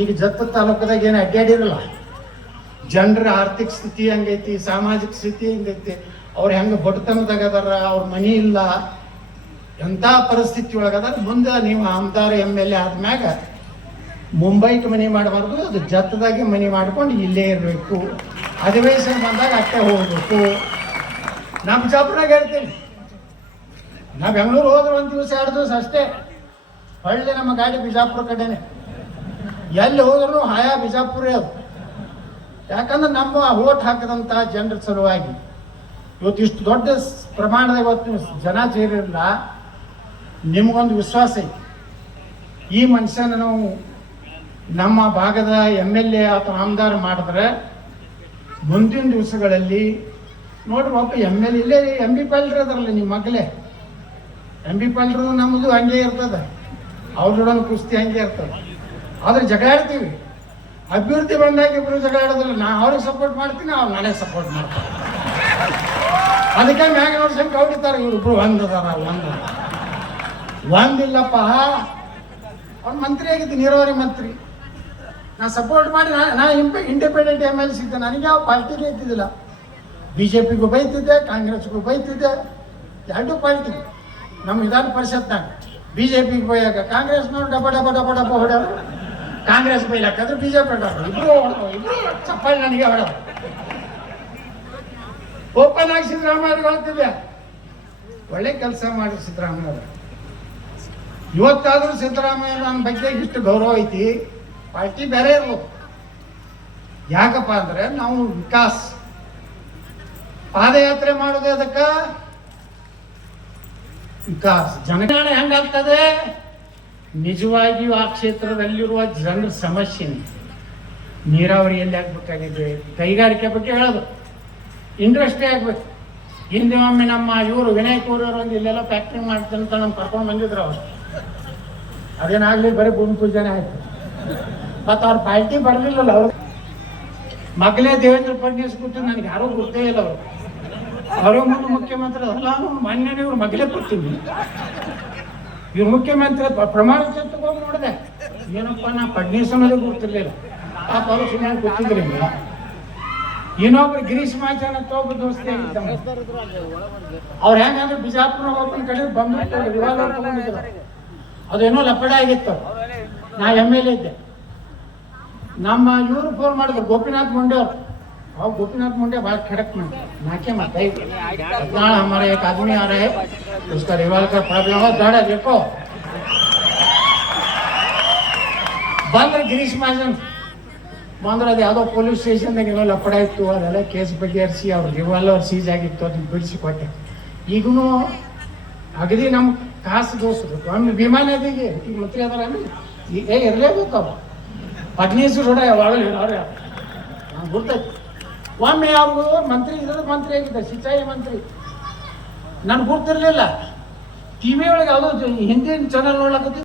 ಈಗ ಜತ್ತ ತಾಲೂಕದಾಗ ಏನು ಅಡ್ಡಾಡಿರಲ್ಲ. ಜನರ ಆರ್ಥಿಕ ಸ್ಥಿತಿ ಹಂಗೈತಿ, ಸಾಮಾಜಿಕ ಸ್ಥಿತಿ ಹಂಗೈತಿ, ಅವ್ರು ಹೆಂಗೆ ಬಡತನದಾಗ ಅದಾರ, ಅವ್ರ ಮನಿ ಇಲ್ಲ, ಎಂಥ ಪರಿಸ್ಥಿತಿ ಒಳಗದಾರ. ಮುಂದೆ ನೀವು ಆಮದಾರ MLA ಆದ್ಮ್ಯಾಗ ಮುಂಬೈಗೆ ಮನೆ ಮಾಡಬಾರ್ದು, ಅದು ಜತ್ತದಾಗೆ ಮನೆ ಮಾಡ್ಕೊಂಡು ಇಲ್ಲೇ ಇರಬೇಕು. ಅಧಿವೇಶನ ಬಂದಾಗ ಅಷ್ಟೇ ಹೋಗ್ಬೇಕು. ನಾ ಬಿಜಾಪುರಾಗ ಹೇಳ್ತೀನಿ, ನಾ ಬೆಂಗಳೂರು ಹೋದ್ರೆ 1 ದಿವಸ 2 ದಿವಸ ಅಷ್ಟೇ. ಹೊಳ್ಳಿ ನಮ್ಮ ಗಾಡಿ ಬಿಜಾಪುರ ಕಡೆನೆ, ಎಲ್ಲಿ ಹೋದ್ರೂ ಹಾಯಾ ಬಿಜಾಪುರ ಅದು. ಯಾಕಂದ್ರೆ ನಮ್ಮ ಓಟ್ ಹಾಕಿದಂಥ ಜನರ ಸಲುವಾಗಿ ಇವತ್ತು ಇಷ್ಟು ದೊಡ್ಡ ಪ್ರಮಾಣದ ಇವತ್ತು ಜನ ಸೇರಿರಲ್ಲ. ನಿಮಗೊಂದು ವಿಶ್ವಾಸ ಐತಿ, ಈ ಮನುಷ್ಯನ ನಾವು ನಮ್ಮ ಭಾಗದ MLA ಅಥವಾ ಆಮದಾರ ಮಾಡಿದ್ರೆ ಮುಂದಿನ ದಿವಸಗಳಲ್ಲಿ ನೋಡ್ರಿ ಒಬ್ಬ MLA ಇಲ್ಲೇ MP ಪಾಲ್ರಿ ಅದರಲ್ಲ, ನಿಮ್ಮ ಮಗಳೇ MP ಪಾಲ್ರು ನಮ್ಮದು ಹಂಗೆ ಇರ್ತದೆ, ಅವ್ರ ಜೋಡನ ಕುಸ್ತಿ ಹಂಗೆ ಇರ್ತದೆ. ಆದ್ರೆ ಜಗಳಾಡ್ತೀವಿ. ಅಭಿವೃದ್ಧಿ ಬಂದಾಗ ಇಬ್ಬರು ಜಗಳಾಡೋದಿಲ್ಲ. ನಾ ಅವ್ರಿಗೆ ಸಪೋರ್ಟ್ ಮಾಡ್ತೀನಿ, ಅವ್ರು ನಾನೇ ಸಪೋರ್ಟ್ ಮಾಡ್ತೀನಿ. ಅದಕ್ಕೆ ಮ್ಯಾಗ ಅವ್ರ ಸಂಖ್ಯೆ ಹೊಡಿತಾರೆ, ಇವ್ರಿಬ್ರು ಒಂದದಾರ ಒಂದಿಲ್ಲಪ್ಪ. ಅವ್ನು ಮಂತ್ರಿ ಆಗಿದ್ದು, ನೀರಾವರಿ ಮಂತ್ರಿ. ನಾ ಸಪೋರ್ಟ್ ಮಾಡಿ ನಾ ಇಂಡಿಪೆಂಡೆಂಟ್ MLA ಸಿಗ್ದೆ. ನನಗೆ ಯಾವ ಪಾರ್ಟಿಗೆ ಇದ್ದಿದ್ದಿಲ್ಲ. BJPಗೂ ಬೈತಿದ್ದೆ, ಕಾಂಗ್ರೆಸ್ಗೂ ಬೈತಿದ್ದೆ, 2 ಪಾರ್ಟಿ. ನಮ್ಮ ವಿಧಾನ ಪರಿಷತ್ನಾಗ BJPಗೆ ಬೈಯಾಗ ಕಾಂಗ್ರೆಸ್ನವ್ರು ಡಬ ಡಬ ಡಬ ಡಬ ಹೊಡೋರು, ಕಾಂಗ್ರೆಸ್ ಬೈಲಾಕಾದ್ರೆ BJP ಹೊಡೋರು, ಇಬ್ರು ಚಪ್ಪಾಳಿ ನನಗೆ ಹೊಡೋರು. ಓಪನ್ ಆಗಿ ಸಿದ್ದರಾಮಯ್ಯ ಹೇಳ್ತಿದ್ದೆ, ಒಳ್ಳೆ ಕೆಲಸ ಮಾಡಿ ಸಿದ್ದರಾಮಯ್ಯ. ಇವತ್ತಾದ್ರೂ ಸಿದ್ದರಾಮಯ್ಯ ನನ್ನ ಬಗ್ಗೆ ಇಷ್ಟು ಗೌರವ ಐತಿ. ಪಾರ್ಟಿ ಬೇರೆ ಇರ್ಬೋದು. ಯಾಕಪ್ಪ ಅಂದ್ರೆ ನಾವು ವಿಕಾಸ್ ಪಾದಯಾತ್ರೆ ಮಾಡೋದು ಅದಕ್ಕೆ ವಿಕಾಸ್. ಜನಗಣನೆ ಹೆಂಗಾಗ್ತದೆ, ನಿಜವಾಗಿಯೂ ಆ ಕ್ಷೇತ್ರದಲ್ಲಿರುವ ಜನರ ಸಮಸ್ಯೆ ನೀರಾವರಿಯಲ್ಲಿ ಆಗ್ಬೇಕಾಗಿದೆ, ಕೈಗಾರಿಕೆ ಬಗ್ಗೆ ಹೇಳೋದು, ಇಂಡಸ್ಟ್ರಿ ಆಗ್ಬೇಕು. ಹಿಂದೆ ಒಮ್ಮೆ ನಮ್ಮ ಇವರು ವಿನಯ್ ಕೋರವರು ಒಂದು ಇಲ್ಲೆಲ್ಲ ಫ್ಯಾಕ್ಟ್ರಿ ಮಾಡ್ತಂತ ನಮ್ಗೆ ಕರ್ಕೊಂಡು ಬಂದಿದ್ರು. ಅವರು ಅದೇನಾಗ್ಲಿ ಬರೀ ಭೂಮಿ ಪೂಜೆನೇ ಆಯ್ತು. ಮತ್ತು ಅವ್ರ ಪಾರ್ಟಿ ಬರಲಿಲ್ಲಲ್ಲ. ಅವ್ರು ಮಗಳೇ ದೇವೇಂದ್ರ ಫಡ್ನವೀಸ್ ಕೂತು ನನಗೆ ಯಾರೂ ಗೊತ್ತೇ ಇಲ್ಲ. ಅವರು ಮುಂದೆ ಮುಖ್ಯಮಂತ್ರಿ ಅಲ್ಲ, ಮೊನ್ನೆ ಇವ್ರು ಮಗಳೇ ಕೂತೀನಿ. ಇವ್ರು ಮುಖ್ಯಮಂತ್ರಿ ಪ್ರಮಾಣ ತಗೊಂಡು ನೋಡಿದೆ, ಏನಪ್ಪ ನಾ ಫಡ್ನವೀಸ್ ಅನ್ನೋದೇ ಗೊತ್ತಿರ್ಲಿಲ್ಲ. ಪಾಪ ಅವರು ಸುಮ್ಮನೆ ಗೊತ್ತಿದ್ರಿ. ಇನ್ನೊಬ್ರು ಗಿರೀಶ್ ಮಾಚಾನ ಅಂತ ಒಬ್ಬ ದೋಸ್ತಿ ಆಗಿದ್ದ. ಅವ್ರು ಹೆಂಗಂದ್ರೆ ಬಿಜಾಪುರ ಒಬ್ಬನ ಕಡೆ ಬಂದು ಅದೇನೋ ಲಪಡ ಆಗಿತ್ತು. ನಾ MLA ಇದ್ದೆ. ನಮ್ಮ ಇವರು ಫೋನ್ ಮಾಡಿದ್ರು, ಗೋಪಿನಾಥ್ ಮುಂಡೆ ಅವ್ರು. ಅವ್ರು ಗೋಪಿನಾಥ್ ಮುಂಡೆ ಭಾಳ ಖಡಕ್ ಮಾಡಿ ನಾಕೆ ಮತ್ತೆ हमारे एक आदमी आ रहे हैं, उसका रिवाल्वर प्रॉब्लम हो, गाड़ा देखो. ಬಂದ್ರೆ ಗಿರೀಶ್ ಮಹಾಜನ್ ಬಂದ್ರೆ ಅದು ಯಾವುದೋ ಪೊಲೀಸ್ ಸ್ಟೇಷನ್ದಾಗ ಏನೋ ಲಪಡ ಇತ್ತು, ಅದೆಲ್ಲ ಕೇಸ್ ಬಗೆಹರಿಸಿ ಅವ್ರ ರಿವಾಲ್ವರ್ ಸೀಜ್ ಆಗಿತ್ತು, ಅದನ್ನ ಬಿಡಿಸಿ ಕೊಟ್ಟೆ. ಈಗೂ ಅಗದಿ ನಮ್ಮ ಕಾಸು ದೋಸ್ತರು ಒಮ್ಮೆ ಭೀಮಾ ನದಿಗೆ ಈಗ ಮಂತ್ರಿ ಅದಾರ ಈಗ ಇರಲೇಬೇಕು. ಅವ್ರು ಫಡ್ನವೀಸ್ ಕೂಡ ಯಾವಾಗಲೂ ಅವ್ರು ನಂಗೆ ಗುರ್ತೈತಿ. ಒಮ್ಮೆ ಅವ್ರು ಮಂತ್ರಿ ಇದ್ರದ ಮಂತ್ರಿ ಆಗಿದ್ದ, ಸಿಂಚಾಯಿ ಮಂತ್ರಿ. ನನ್ಗೆ ಗುರ್ತಿರ್ಲಿಲ್ಲ. TV ಒಳಗೆ ಯಾವುದೋ ಹಿಂದಿನ ಚಾನಲ್ ನೋಡ್ಲಕತ್ತಿ